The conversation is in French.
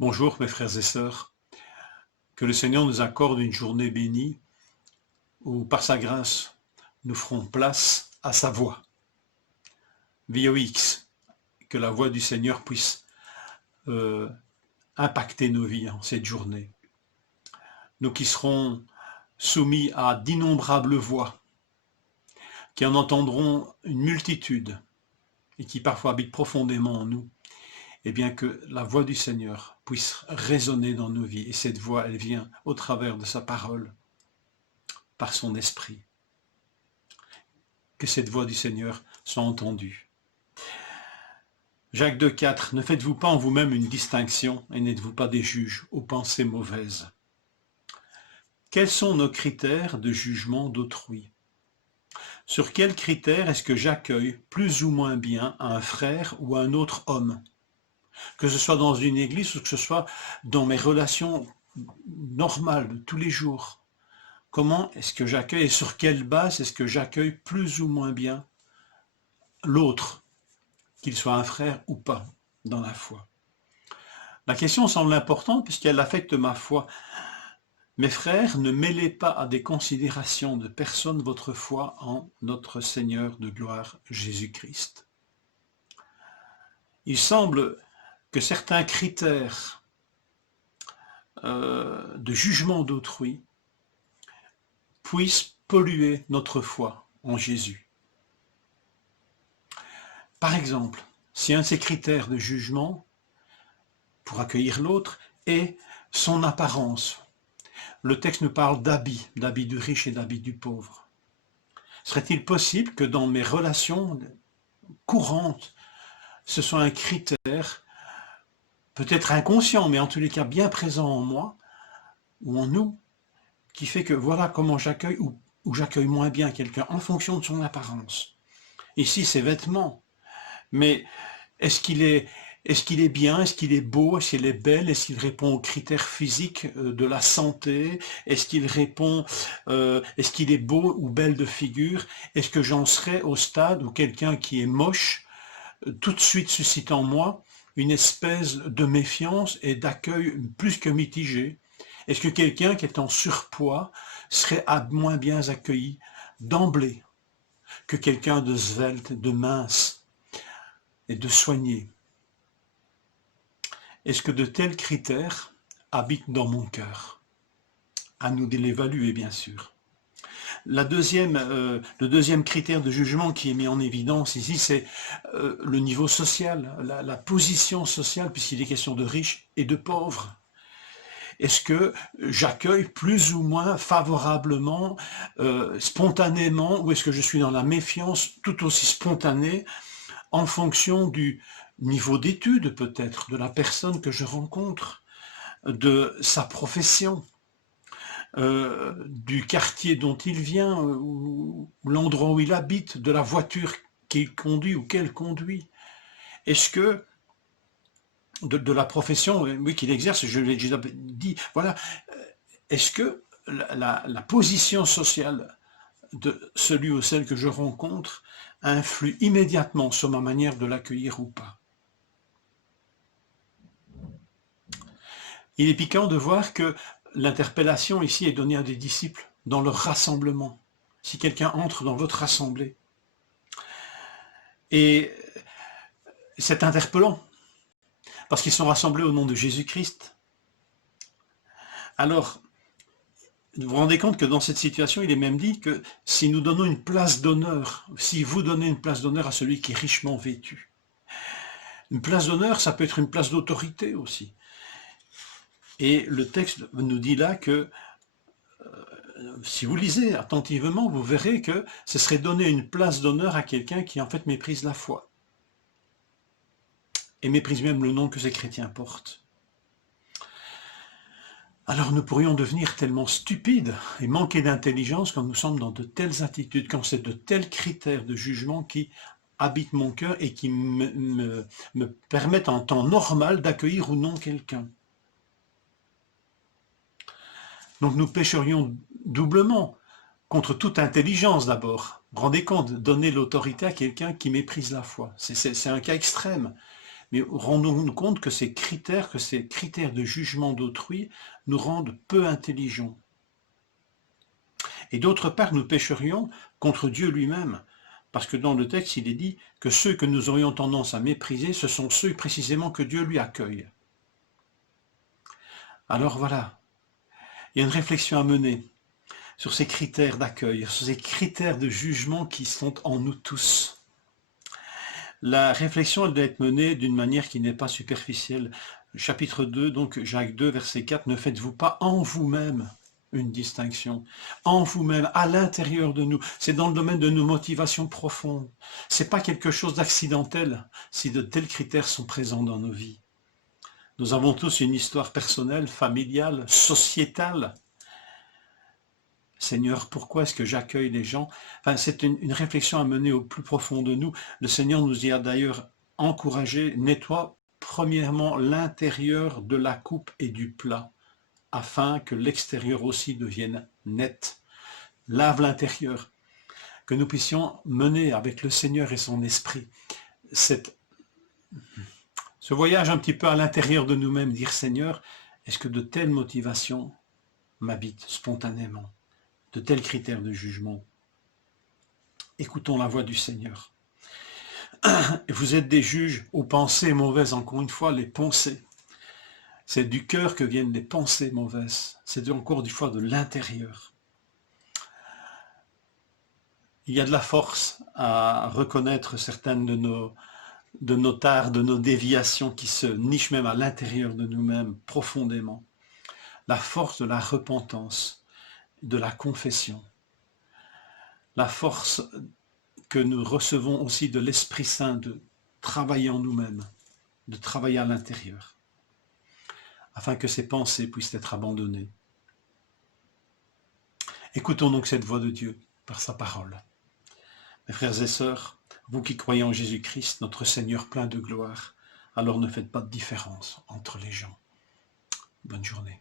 Bonjour mes frères et sœurs, que le Seigneur nous accorde une journée bénie où par sa grâce nous ferons place à sa voix. VOX, que la voix du Seigneur puisse impacter nos vies en cette journée. Nous qui serons soumis à d'innombrables voix, qui en entendront une multitude et qui parfois habitent profondément en nous, et bien que la voix du Seigneur puisse résonner dans nos vies. Et cette voix, elle vient au travers de sa parole, par son esprit. Que cette voix du Seigneur soit entendue. Jacques 2,4, ne faites-vous pas en vous-même une distinction et n'êtes-vous pas des juges aux pensées mauvaises? Quels sont nos critères de jugement d'autrui? Sur quels critères est-ce que j'accueille plus ou moins bien un frère ou un autre homme? Que ce soit dans une église ou que ce soit dans mes relations normales de tous les jours. Comment est-ce que j'accueille et sur quelle base est-ce que j'accueille plus ou moins bien l'autre, qu'il soit un frère ou pas, dans la foi? La question semble importante puisqu'elle affecte ma foi. Mes frères, ne mêlez pas à des considérations de personne votre foi en notre Seigneur de gloire Jésus-Christ. Il semble que certains critères de jugement d'autrui puissent polluer notre foi en Jésus. Par exemple, si un de ces critères de jugement pour accueillir l'autre est son apparence, le texte nous parle d'habits du riche et d'habits du pauvre. Serait-il possible que dans mes relations courantes, ce soit un critère peut-être inconscient, mais en tous les cas bien présent en moi ou en nous, qui fait que voilà comment j'accueille ou j'accueille moins bien quelqu'un en fonction de son apparence. Ici, ses vêtements. Mais est-ce qu'il est bien? Est-ce qu'il est beau? Est-ce qu'il est belle? Est-ce qu'il répond aux critères physiques de la santé? Est-ce qu'il répond, est-ce qu'il est beau ou belle de figure? Est-ce que j'en serais au stade où quelqu'un qui est moche, tout de suite suscite en moi une espèce de méfiance et d'accueil plus que mitigé? Est-ce que quelqu'un qui est en surpoids serait moins bien accueilli d'emblée que quelqu'un de svelte, de mince et de soigné? Est-ce que de tels critères habitent dans mon cœur? À nous de l'évaluer, bien sûr. Le deuxième critère de jugement qui est mis en évidence ici, c'est le niveau social, la position sociale, puisqu'il est question de riches et de pauvres. Est-ce que j'accueille plus ou moins favorablement, spontanément, ou est-ce que je suis dans la méfiance tout aussi spontanée en fonction du niveau d'études peut-être, de la personne que je rencontre, de sa profession, du quartier dont il vient, ou l'endroit où il habite, de la voiture qu'il conduit ou qu'elle conduit? Est-ce que de la profession, oui, qu'il exerce, je l'ai déjà dit, voilà, est-ce que la position sociale de celui ou celle que je rencontre influe immédiatement sur ma manière de l'accueillir ou pas? Il est piquant de voir que l'interpellation ici est donnée à des disciples dans leur rassemblement. Si quelqu'un entre dans votre assemblée, et c'est interpellant, parce qu'ils sont rassemblés au nom de Jésus-Christ. Alors, vous vous rendez compte que dans cette situation, il est même dit que si nous donnons une place d'honneur, si vous donnez une place d'honneur à celui qui est richement vêtu, une place d'honneur, ça peut être une place d'autorité aussi. Et le texte nous dit là que, si vous lisez attentivement, vous verrez que ce serait donner une place d'honneur à quelqu'un qui en fait méprise la foi. Et méprise même le nom que ces chrétiens portent. Alors nous pourrions devenir tellement stupides et manquer d'intelligence quand nous sommes dans de telles attitudes, quand c'est de tels critères de jugement qui habitent mon cœur et qui me permettent en temps normal d'accueillir ou non quelqu'un. Donc nous pécherions doublement contre toute intelligence d'abord. Vous vous rendez compte, donner l'autorité à quelqu'un qui méprise la foi. C'est un cas extrême. mais rendons-nous compte que ces critères de jugement d'autrui nous rendent peu intelligents. Et d'autre part, nous pécherions contre Dieu lui-même, parce que dans le texte, il est dit que ceux que nous aurions tendance à mépriser, ce sont ceux précisément que Dieu lui accueille. Alors voilà, il y a une réflexion à mener sur ces critères d'accueil, sur ces critères de jugement qui sont en nous tous. La réflexion, elle doit être menée d'une manière qui n'est pas superficielle. Chapitre 2, donc Jacques 2, verset 4, ne faites-vous pas en vous-même une distinction, en vous-même, à l'intérieur de nous. C'est dans le domaine de nos motivations profondes. C'est pas quelque chose d'accidentel si de tels critères sont présents dans nos vies. Nous avons tous une histoire personnelle, familiale, sociétale. Seigneur, pourquoi est-ce que j'accueille les gens? Enfin, c'est une réflexion à mener au plus profond de nous. Le Seigneur nous y a d'ailleurs encouragé, nettoie premièrement l'intérieur de la coupe et du plat, afin que l'extérieur aussi devienne net. Lave l'intérieur, que nous puissions mener avec le Seigneur et son esprit ce voyage un petit peu à l'intérieur de nous-mêmes, dire Seigneur, est-ce que de telles motivations m'habitent spontanément, de tels critères de jugement? Écoutons la voix du Seigneur. Vous êtes des juges aux pensées mauvaises, encore une fois, les pensées. C'est du cœur que viennent les pensées mauvaises. C'est encore une fois de l'intérieur. Il y a de la force à reconnaître certaines de nos tares, de nos déviations qui se nichent même à l'intérieur de nous-mêmes profondément. La force de la repentance, de la confession. La force que nous recevons aussi de l'Esprit Saint de travailler en nous-mêmes, de travailler à l'intérieur, afin que ces pensées puissent être abandonnées. Écoutons donc cette voix de Dieu par sa parole. Mes frères et sœurs, vous qui croyez en Jésus-Christ, notre Seigneur plein de gloire, alors ne faites pas de différence entre les gens. Bonne journée.